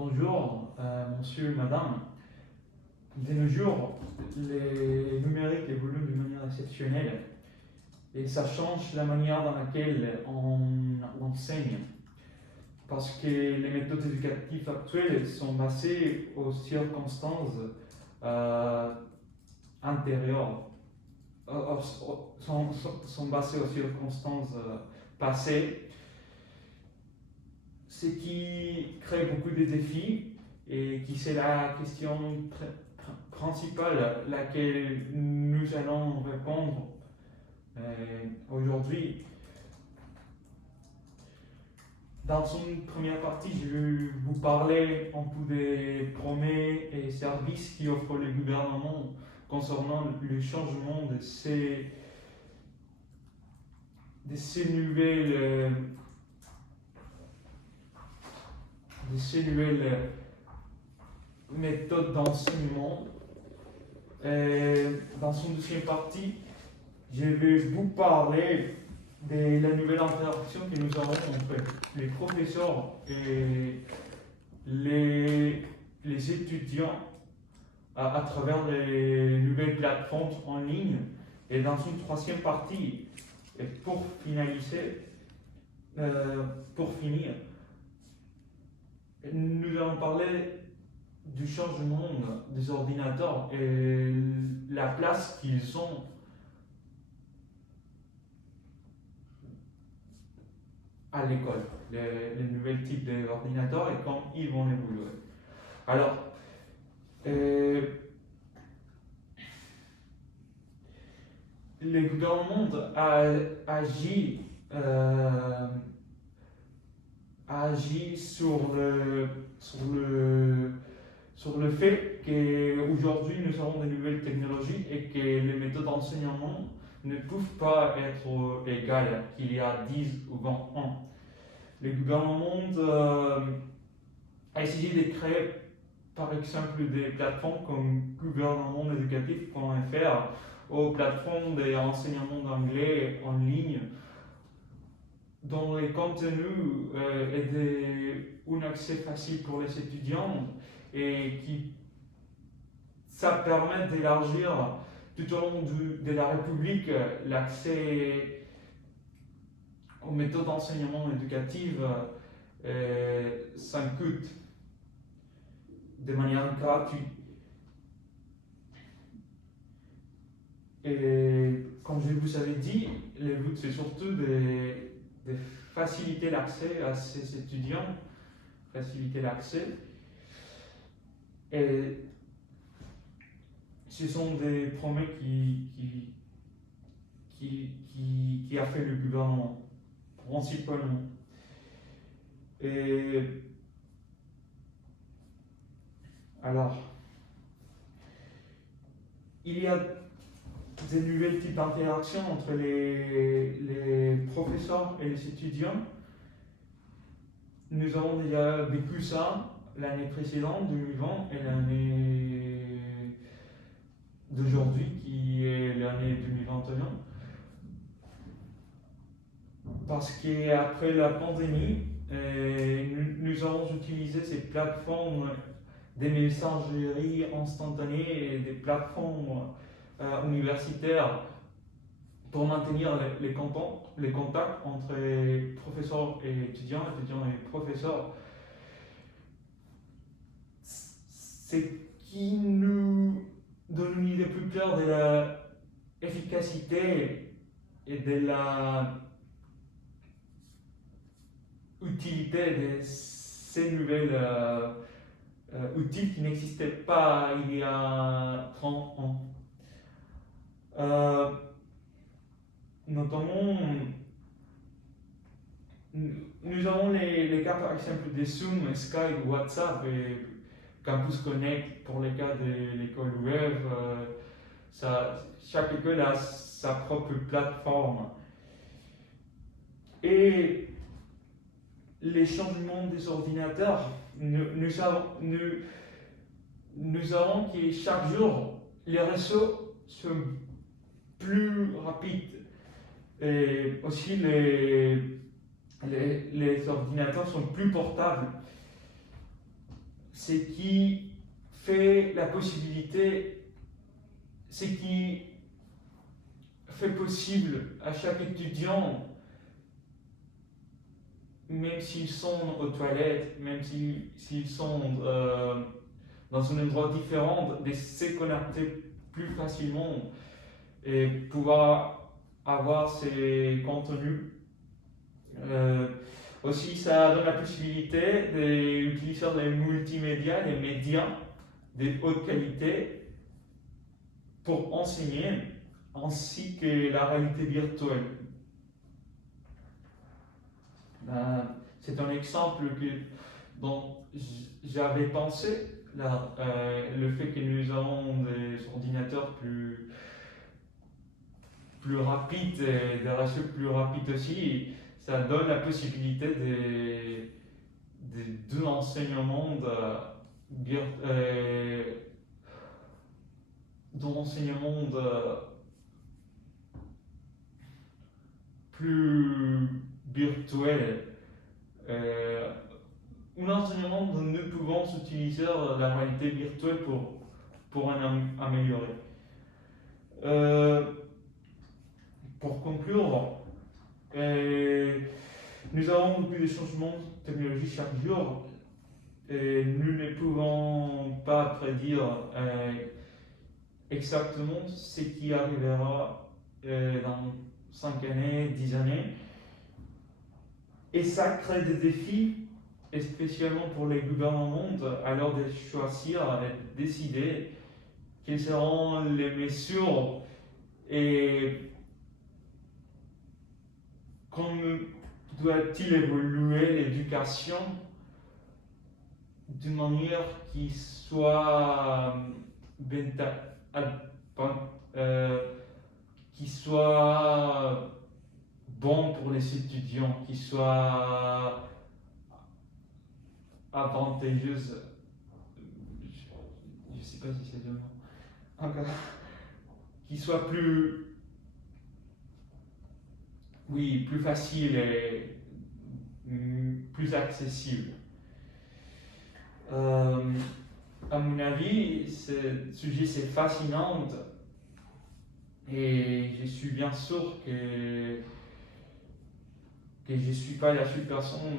Bonjour, monsieur, madame. De nos jours, les numériques évoluent d'une manière exceptionnelle et ça change la manière dans laquelle on enseigne. Parce que les méthodes éducatives actuelles sont basées aux circonstances euh, antérieures, sont basées aux circonstances passées, ce qui crée beaucoup de défis et qui c'est la question principale laquelle nous allons répondre aujourd'hui. Dans une première partie, je vais vous parler un peu des promesses et services qui offrent le gouvernement concernant le changement de ces nouvelles méthodes d'enseignement. Dans une deuxième partie, je vais vous parler de la nouvelle interaction que nous avons entre les professeurs et les étudiants à travers les nouvelles plateformes en ligne. Et dans une troisième partie, et pour finir, nous allons parler du changement des ordinateurs et la place qu'ils ont à l'école, les nouveaux types d'ordinateurs et comment ils vont évoluer. Alors, le gouvernement a agi sur le fait qu'aujourd'hui nous avons de nouvelles technologies et que les méthodes d'enseignement ne peuvent pas être égales qu'il y a 10 ou 20 ans. Le gouvernement a essayé de créer par exemple des plateformes comme gouvernementeducatif.fr ou plateformes d'enseignement d'anglais en ligne dont les contenus est un accès facile pour les étudiants et qui ça permet d'élargir tout au long de la République l'accès aux méthodes d'enseignement éducatif sans coût, de manière gratuite. Et comme je vous avais dit, le but c'est surtout de faciliter l'accès à ces étudiants, faciliter l'accès. Et ce sont des promesses qui a fait le gouvernement, principalement. Et alors, il y a de nouvelles types d'interactions entre les professeurs et les étudiants. Nous avons déjà vécu ça l'année précédente, 2020, et l'année d'aujourd'hui, qui est l'année 2021. Parce qu'après la pandémie, nous avons utilisé ces plateformes des messageries instantanées et des plateformes universitaires pour maintenir les contacts entre professeurs et étudiants et professeurs. Ce qui nous donne une idée plus claire de l'efficacité et de la utilité de ces nouvelles outils qui n'existaient pas il y a 30 ans. Notamment, nous avons les cas par exemple de Zoom, Skype, WhatsApp et Campus Connect pour les cas de l'école web. Chaque école a sa propre plateforme. Et les changements des ordinateurs, nous avons que chaque jour, les réseaux sont plus rapides. Et aussi, les ordinateurs sont plus portables. ce qui fait la possibilité, ce qui fait possible à chaque étudiant, même s'ils sont aux toilettes, même s'ils sont dans un endroit différent, de se connecter plus facilement et pouvoir avoir ces contenus. Aussi, ça donne la possibilité d'utiliser les multimédias, les médias de haute qualité pour enseigner, ainsi que la réalité virtuelle. C'est un exemple dont j'avais pensé, le fait que nous avons des ordinateurs plus rapides et des ratios plus rapides aussi, ça donne la possibilité d'un enseignement plus virtuel. Un enseignement dont nous pouvons utiliser la réalité virtuelle pour en améliorer. Pour conclure, nous avons beaucoup de changements technologiques chaque jour et nous ne pouvons pas prédire exactement ce qui arrivera dans 5 années, 10 années. Et ça crée des défis, spécialement pour les gouvernements, alors de choisir et de décider quelles seront les mesures et comment doit-il évoluer l'éducation d'une manière qui soit bon pour les étudiants, qui soit avantageuse. Je ne sais pas si c'est le mot. Encore. Qui soit plus facile et plus accessible. À mon avis, ce sujet c'est fascinant et je suis bien sûr que je ne suis pas la seule personne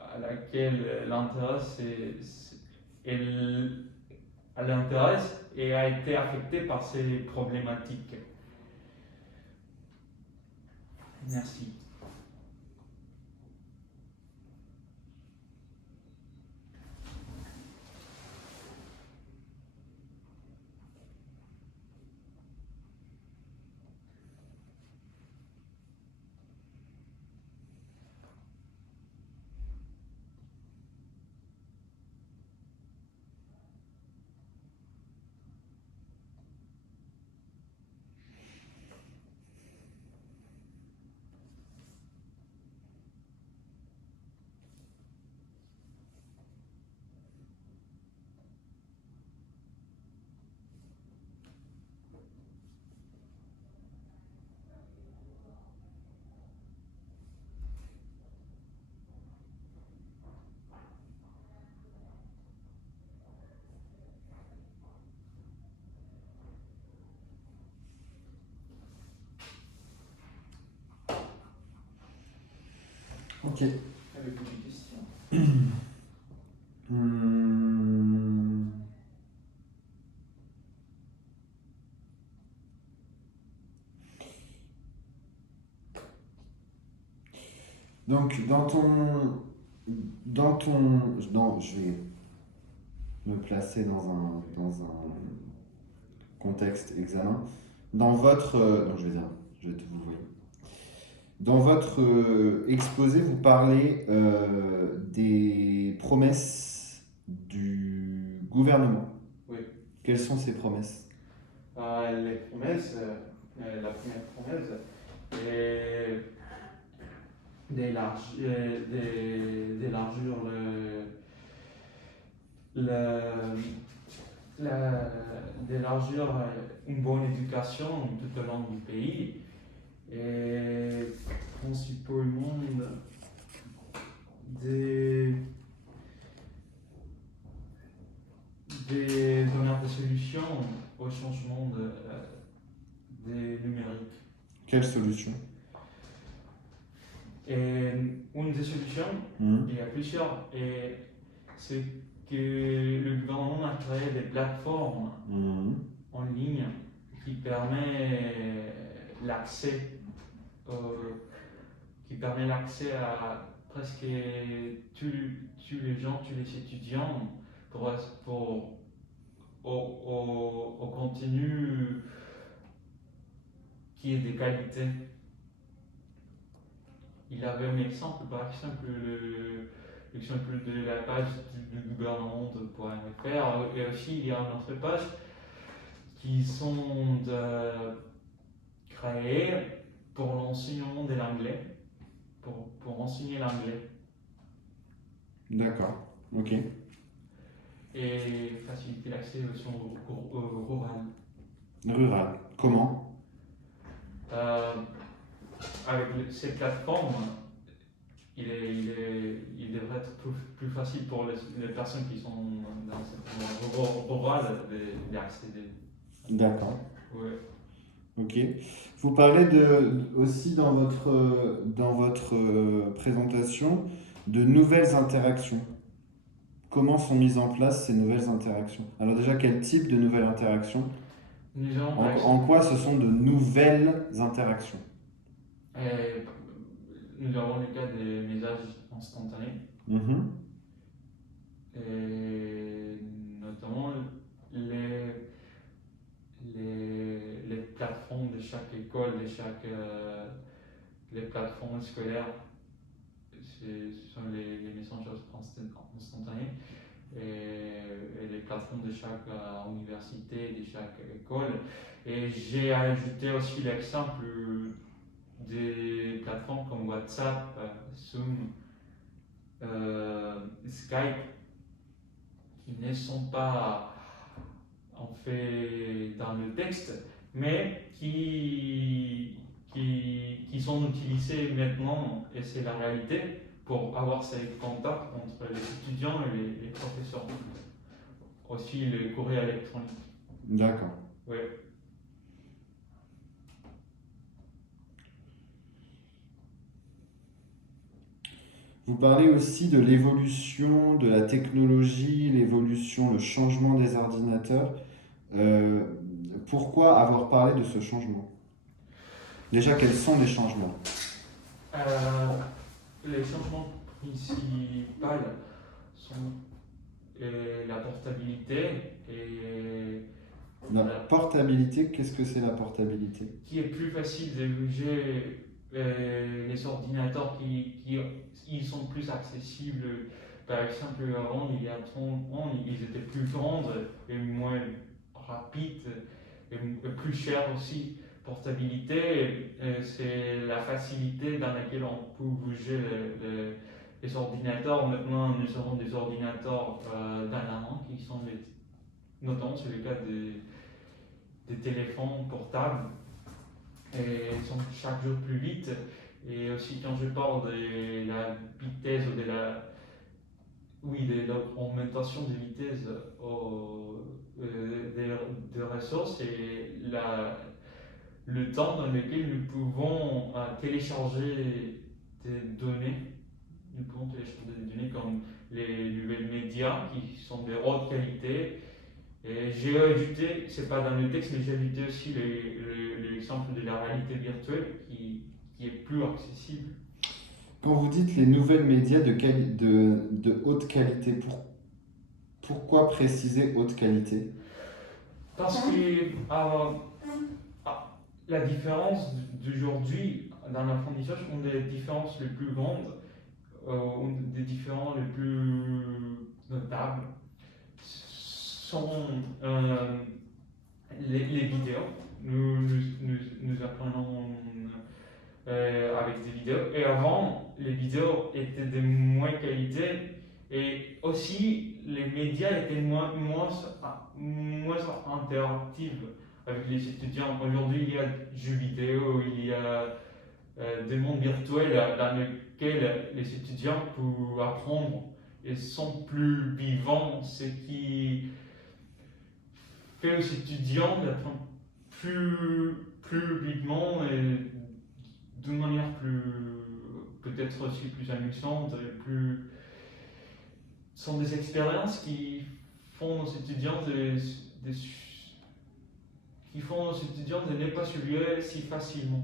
à laquelle l'intéresse et a été affectée par ces problématiques. Merci. Ok. Avec des questions. Donc, je vais me placer dans un contexte examen. Dans votre, donc je vais te vous voyez. Dans votre exposé, vous parlez des promesses du gouvernement. Oui. Quelles sont ces promesses? Les promesses, la première promesse est d'élargir d'élargir une bonne éducation tout au long du pays et principalement de donner des solutions au changement des numériques. Quelle solution? Et une des solutions, il y a plusieurs, et c'est que le gouvernement a créé des plateformes en ligne qui permet l'accès à presque tous les gens, tous les étudiants au contenu qui est de qualité. Il avait un exemple, par exemple, l'exemple de la page du gouvernement.fr, et aussi il y a une autre page qui sont créées pour l'enseignement de l'anglais, pour enseigner l'anglais. D'accord, ok. Et faciliter l'accès aussi au rural. Rural, comment? Avec ces plateformes, il devrait être plus facile pour les personnes qui sont dans cette rural d'accéder. D'accord. Ouais. Ok. Vous parlez aussi dans votre présentation de nouvelles interactions. Comment sont mises en place ces nouvelles interactions? Alors déjà, quel type de nouvelles interactions? En quoi ce sont de nouvelles interactions? Nous avons le cas des messages instantanés. Et notamment les plateformes de chaque école, les plateformes scolaires, ce sont les messages instantanés. Et les plateformes de chaque université, de chaque école. Et j'ai ajouté aussi l'exemple des plateformes comme WhatsApp, Zoom, Skype, qui ne sont pas en fait dans le texte, mais qui sont utilisés maintenant, et c'est la réalité, pour avoir ces contacts entre les étudiants et les professeurs. Aussi le courrier électronique. D'accord. Oui. Vous parlez aussi de l'évolution de la technologie, le changement des ordinateurs. Pourquoi avoir parlé de ce changement? Déjà, quels sont les changements? Les changements principaux sont la portabilité et La portabilité, qu'est-ce que c'est la portabilité? Qui est plus facile de bouger les ordinateurs qui sont plus accessibles. Par exemple, avant, il y a 30 ans, ils étaient plus grands et moins rapides et plus chers aussi. Portabilité, c'est la facilité dans laquelle on peut bouger les ordinateurs. Maintenant, nous avons des ordinateurs dans la main qui sont notamment c'est le cas des téléphones portables. Et ils sont chaque jour plus vite. Et aussi quand je parle de la vitesse ou de l'augmentation de vitesse des réseaux, c'est le temps dans lequel nous pouvons télécharger des données. Nous pouvons télécharger des données comme les nouvelles médias qui sont de haute qualité. Et j'ai ajouté, c'est pas dans le texte, mais j'ai ajouté aussi l'exemple de la réalité virtuelle qui est plus accessible. Quand vous dites les nouvelles médias de haute qualité, pourquoi préciser haute qualité? Parce que la différence d'aujourd'hui dans l'apprentissage, une des différences les plus grandes, une des différences les plus notables, sont les vidéos. Nous apprenons avec des vidéos. Et avant, les vidéos étaient de moins qualité et aussi les médias étaient moins interactifs avec les étudiants. Aujourd'hui, il y a des jeux vidéo, il y a des mondes virtuels dans lesquels les étudiants peuvent apprendre et sont plus vivants, ce qui fait aux étudiants d'apprendre plus rapidement et d'une manière peut-être aussi plus amusante et plus. Ce sont des expériences qui font aux étudiants de ne pas s'oublier si facilement,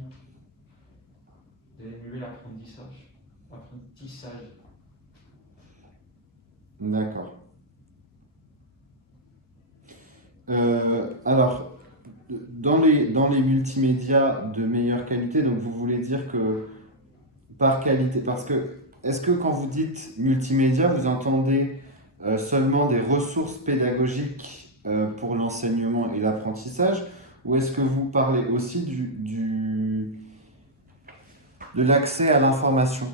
d'émuler l'apprentissage. D'accord. Alors, dans les multimédias de meilleure qualité, donc vous voulez dire que par qualité, parce que est-ce que quand vous dites multimédia, vous entendez seulement des ressources pédagogiques pour l'enseignement et l'apprentissage, ou est-ce que vous parlez aussi de l'accès à l'information?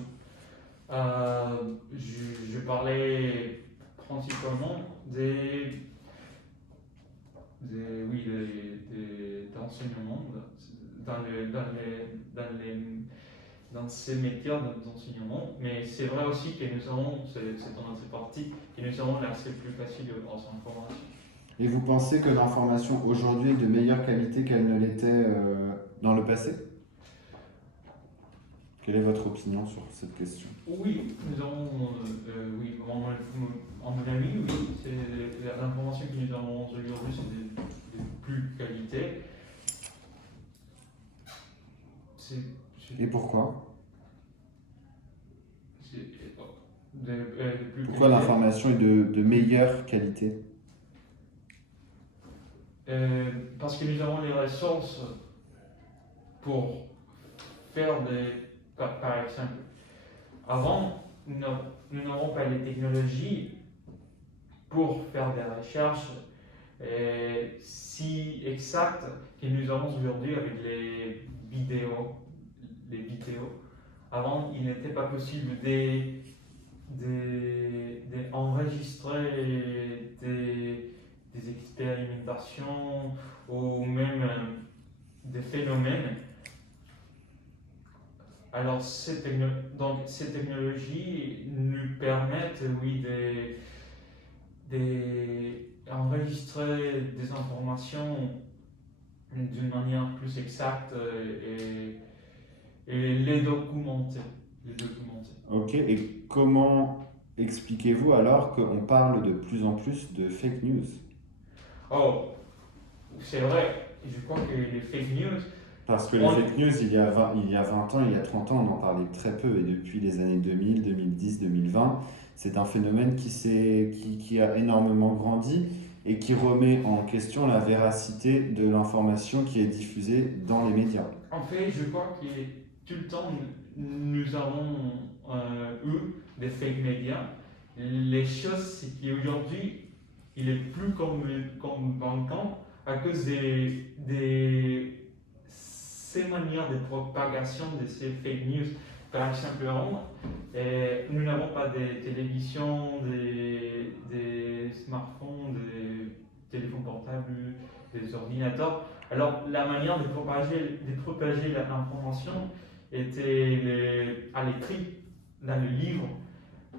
Je parlais principalement d'enseignement dans ces métiers d'enseignement, mais c'est vrai aussi que nous avons, c'est dans notre partie, que nous avons l'accès plus facile aux informations. Et vous pensez que l'information aujourd'hui est de meilleure qualité qu'elle ne l'était dans le passé? Quelle est votre opinion sur cette question? Oui, nous avons, oui, en mon avis, oui, c'est l'information que nous avons aujourd'hui, c'est de plus qualité. Et pourquoi? De plus Pourquoi qualité. l'information est de meilleure qualité? Parce que nous avons les ressources pour faire par exemple, avant, nous n'avons pas les technologies pour faire des recherches si exactes que nous avons aujourd'hui avec les vidéos. Avant, il n'était pas possible d'enregistrer des expérimentations ou même des phénomènes. Alors, ces technologies nous permettent, oui, d'enregistrer des informations d'une manière plus exacte et les documenter. Ok, et comment expliquez-vous alors qu'on parle de plus en plus de fake news? Oh, c'est vrai, je crois que les fake news. Parce que les fake news, il y a 20 ans, il y a 30 ans, on en parlait très peu, et depuis les années 2000, 2010, 2020, c'est un phénomène qui a énormément grandi et qui remet en question la véracité de l'information qui est diffusée dans les médias. En fait, je crois que tout le temps, nous avons eu des fake médias. Les choses, c'est qu'aujourd'hui, il est plus comme 20 ans à cause ces manières de propagation de ces fake news. Par exemple, nous n'avons pas de télévision, des smartphones, des téléphones portables, des ordinateurs. Alors, la manière de propager l'information était à l'écrit, dans le livre.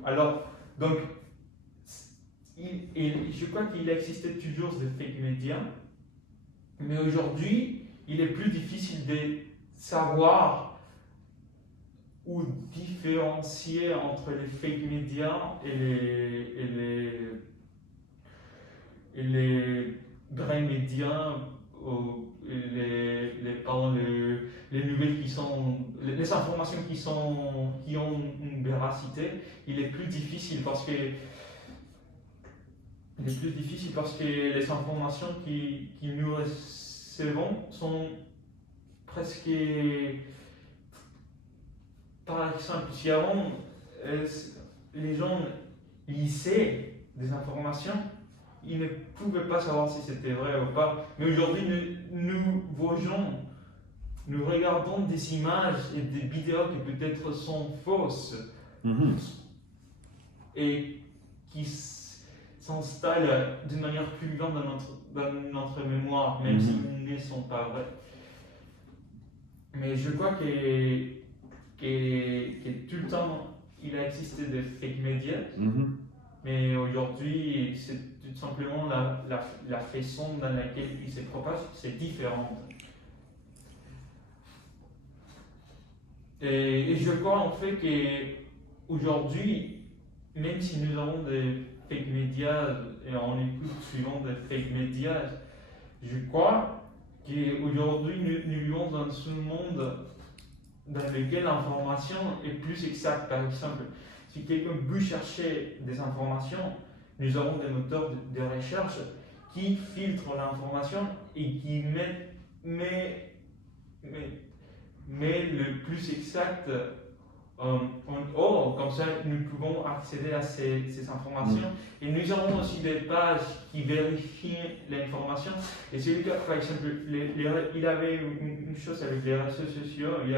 Alors, donc, je crois qu'il existait toujours des fake médias, mais aujourd'hui, il est plus difficile de savoir ou différencier entre les fake médias et les vrais médias, les nouvelles les informations qui ont une véracité. Il est plus difficile parce que les informations qui nous recevons sont presque. Par exemple, si avant les gens lisaient des informations, ils ne pouvaient pas savoir si c'était vrai ou pas. Mais aujourd'hui, nous voyons, nous regardons des images et des vidéos qui peut-être sont fausses et qui s'installent d'une manière plus vivante dans notre mémoire, même s'ils ne sont pas vrais. Mais je crois que tout le temps, il a existé des fake médias, mais aujourd'hui, c'est tout simplement la façon dans laquelle il se propage, c'est différent. Et je crois en fait qu'aujourd'hui, même si nous avons des fake médias et on écoute souvent des fake médias, je crois qu'aujourd'hui nous vivons dans un monde dans lequel l'information est plus exacte. Par exemple, si quelqu'un veut chercher des informations, nous avons des moteurs de recherche qui filtrent l'information et qui met le plus exact en haut. Comme ça, nous pouvons accéder à ces informations. Et nous avons aussi des pages qui vérifient l'information. Et c'est le cas, par exemple, il avait une chose avec les réseaux sociaux, il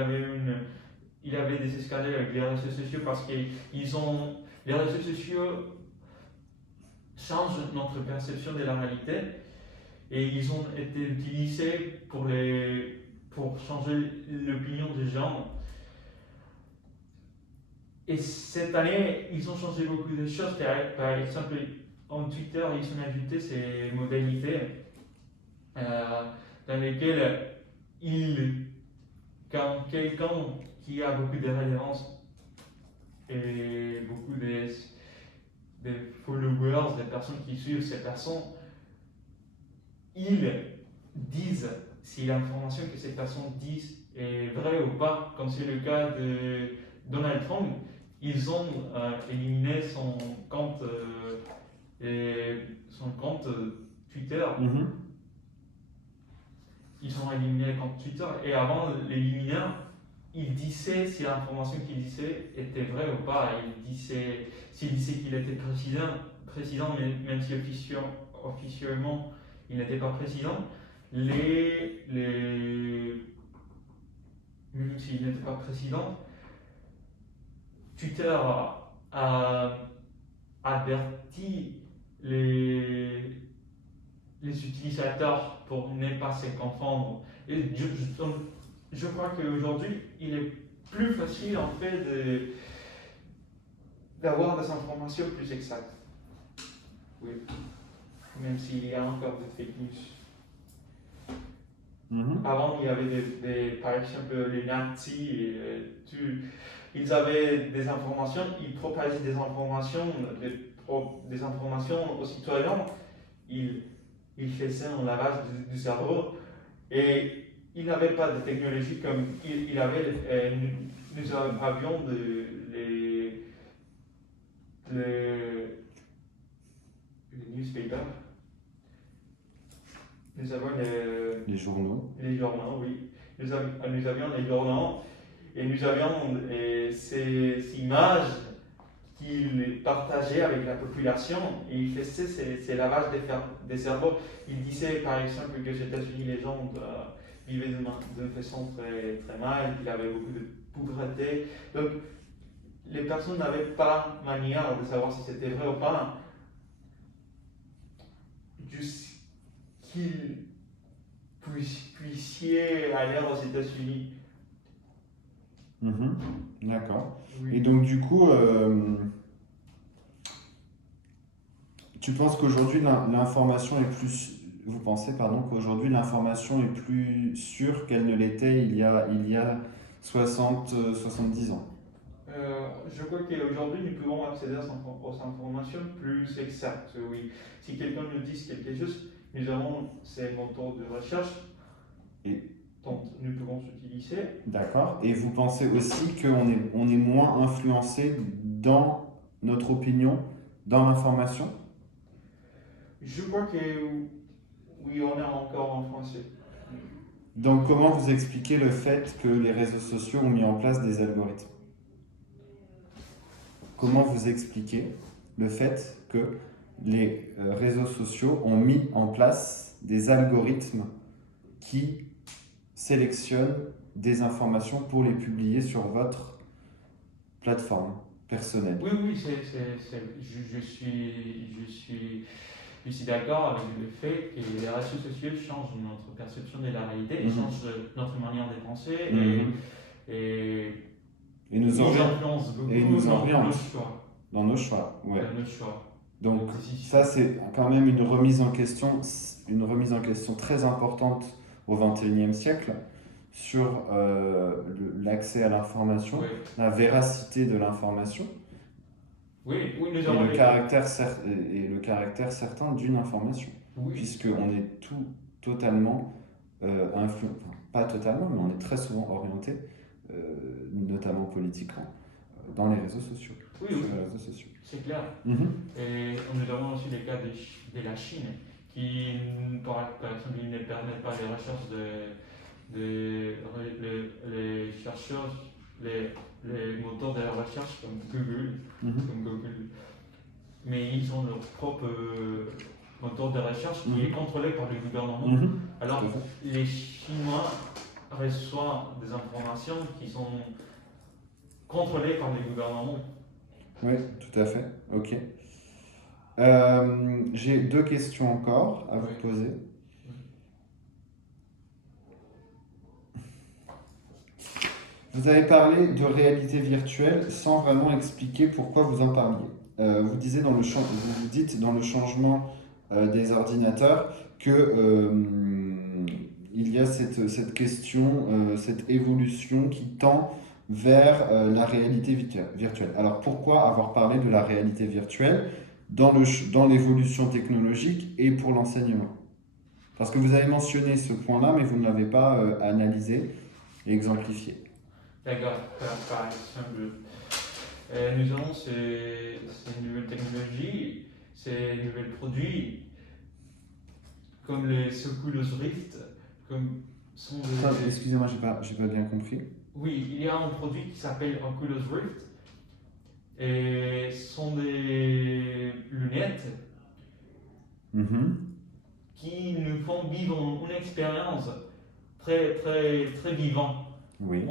avait des escaliers avec les réseaux sociaux parce que les réseaux sociaux changent notre perception de la réalité et ils ont été utilisés pour changer l'opinion des gens. Et cette année, ils ont changé beaucoup de choses. Par exemple, en Twitter, ils ont ajouté ces modalités dans lesquelles quand quelqu'un qui a beaucoup de résonance et beaucoup de followers, des personnes qui suivent ces personnes, ils disent si l'information que ces personnes disent est vraie ou pas, comme c'est le cas de Donald Trump. Ils ont éliminé son compte Twitter. Ils ont éliminé le compte Twitter et avant l'éliminer, il disait si l'information qu'il disait était vraie ou pas. S'il disait qu'il était président, même si officiellement il n'était pas président, même s'il n'était pas président, Twitter a averti les utilisateurs pour ne pas se confondre. Et je crois qu'aujourd'hui, il est plus facile en fait d'avoir des informations plus exactes. Oui. Même s'il y a encore des fake news. Avant, il y avait par exemple les nazis, ils avaient des informations, ils propageaient des informations aux citoyens, ils faisaient un lavage du cerveau et ils n'avaient pas de technologie comme nous avions les newspapers. Nous avons les journaux. Les journaux, oui. Nous avions les journaux et nous avions ces images qu'il partageait avec la population et il faisait ces lavages des cerveaux. Il disait par exemple que aux États-Unis, les gens vivaient d'une façon très, très mal, qu'il y avait beaucoup de pauvreté. Donc, les personnes n'avaient pas manière de savoir si c'était vrai ou pas. Juste qu'ils puissiez aller aux États-Unis. D'accord. Oui. Et donc du coup, tu penses qu'aujourd'hui l'information est plus... Vous pensez, pardon, qu'aujourd'hui l'information est plus sûre qu'elle ne l'était il y a 70 ans? Je crois qu'aujourd'hui nous pouvons accéder aux informations plus exactes, oui. Si quelqu'un nous dit quelque chose, nous avons ces moteurs de recherche dont nous pouvons utiliser. D'accord. Et vous pensez aussi qu'on est moins influencé dans notre opinion, dans l'information? Je crois que oui, on est encore influencé. Donc comment vous expliquez le fait que les réseaux sociaux ont mis en place des algorithmes? Comment vous expliquez le fait que les réseaux sociaux ont mis en place des algorithmes qui sélectionnent des informations pour les publier sur votre plateforme personnelle? Oui, je suis d'accord avec le fait que les réseaux sociaux changent notre perception de la réalité, ils changent notre manière de penser et nous influencent beaucoup dans nos choix. dans nos choix. Donc Si, ça, c'est quand même une remise en question très importante au XXIe siècle sur l'accès à l'information, oui, la véracité de l'information oui, oui, nous et avons le les... caractère certain d'une information, Oui, puisqu'on est totalement enfin, pas totalement, mais on est très souvent orienté, notamment politiquement, dans les réseaux sociaux, oui, sur oui, les réseaux sociaux. c'est clair. Mhm. Et nous avons aussi les cas de la Chine qui, par exemple, ils ne permettent pas les recherches les chercheurs, les moteurs de recherche Mhm. comme Google, mais ils ont leur propre moteur de recherche qui est Mhm. contrôlé par le gouvernement. Mhm. Tout à Alors, fait. les Chinois reçoivent des informations qui sont contrôlées par le gouvernement. Oui, tout à fait. Ok. J'ai deux questions encore à vous Oui. poser. Vous avez parlé de réalité virtuelle sans vraiment expliquer pourquoi vous en parliez. Vous dites dans le changement des ordinateurs que il y a cette question, cette évolution qui tend vers la réalité virtuelle. Alors pourquoi avoir parlé de la réalité virtuelle dans l'évolution technologique et pour l'enseignement? Parce que vous avez mentionné ce point-là, mais vous ne l'avez pas analysé et exemplifié. D'accord, par exemple, nous avons ces nouvelles technologies, ces nouveaux produits, comme les Oculus Rift, comme sont des... Excusez-moi, j'ai pas bien compris. Oui, il y a un produit qui s'appelle Oculus Rift, et ce sont des lunettes Mhm. qui nous font vivre une expérience très, très, très vivante. Oui.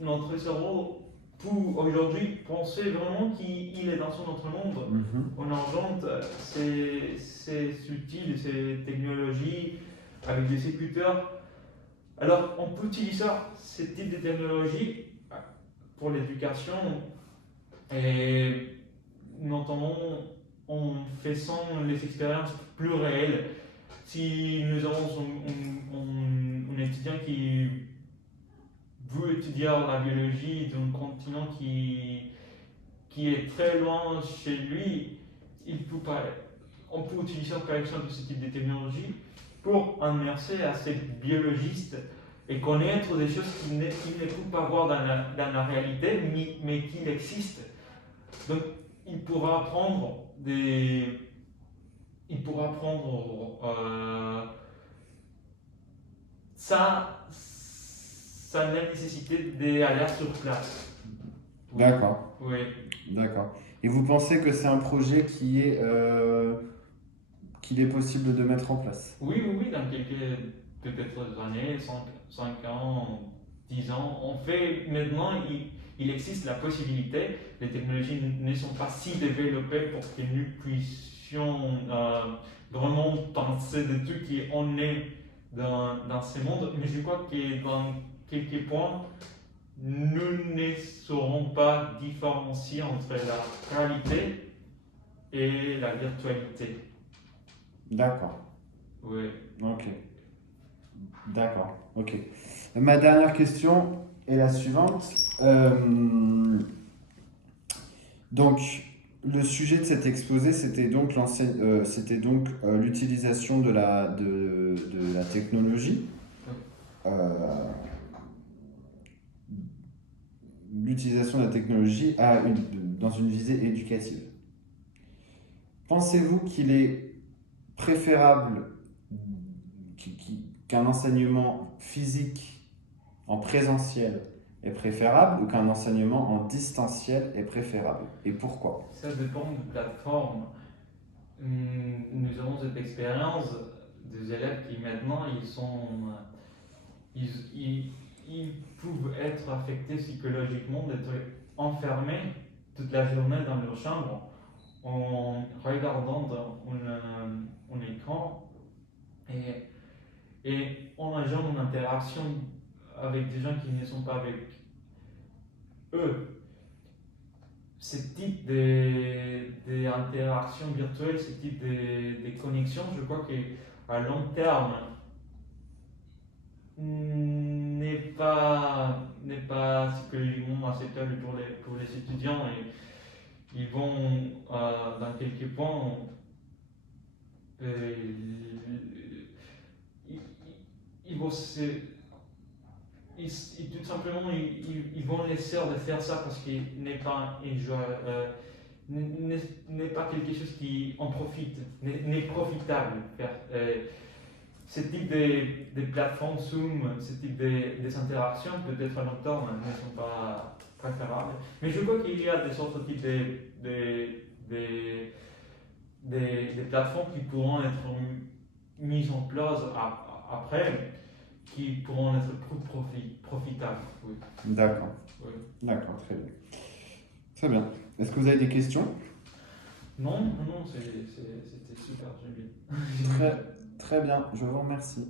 Notre cerveau pour aujourd'hui penser vraiment qu'il est dans son autre monde. Mhm. On invente ces outils, ces technologies avec des écouteurs. Alors on peut utiliser ce type de technologie pour l'éducation et notamment en faisant les expériences plus réelles. Si nous avons un étudiant qui veut étudier la biologie d'un continent qui est très loin chez lui, on peut utiliser par exemple ce type de technologie pour immerser à ces biologistes et connaître des choses qu'ils ne peuvent pas voir dans la réalité, mais qui existent. Donc, il pourra apprendre sans la nécessité d'aller sur place. Oui. D'accord, Oui. d'accord. Et vous pensez que c'est un projet qu'il est possible de mettre en place? Oui, oui, oui, dans quelques peut-être années, 5 ans, 10 ans, on fait maintenant, il existe la possibilité, les technologies ne sont pas si développées pour que nous puissions vraiment penser de tout qui on est dans ce monde, mais je crois que dans quelques points, nous ne saurons pas différencier entre la réalité et la virtualité. D'accord, Oui. ok. D'accord, ok. Ma dernière question est la suivante. Donc, le sujet de cet exposé, c'était donc l'utilisation de la technologie, euh, l'utilisation de la technologie dans une visée éducative. Pensez-vous qu'il est préférable qu'un enseignement physique en présentiel est préférable ou qu'un enseignement en distanciel est préférable? Et pourquoi? Ça dépend de la plateforme. Nous avons cette expérience des élèves qui maintenant ils, ils, ils peuvent être affectés psychologiquement d'être enfermés toute la journée dans leur chambre en regardant dans un écran et en ayant une interaction avec des gens qui ne sont pas avec eux. ce type d'interactions virtuelles, ce type de connexions, je crois qu'à long terme, n'est pas psychologiquement acceptable pour les étudiants et ils vont, dans quelques points, euh, ils, ils vont tout simplement, ils vont laisser de faire ça parce qu'il n'est pas n'est pas quelque chose qui en profite, n'est profitable. Ce type de plateformes Zoom, ce type des interactions, peut-être à long terme, ne sont pas préférables. Mais je crois qu'il y a des autres types de plateformes qui pourront être mises en place après, qui pourront être plus profitables. Oui. D'accord. Oui. D'accord, très bien. Très bien. Est-ce que vous avez des questions? Non, c'était super, j'aime bien. Très bien, je vous remercie.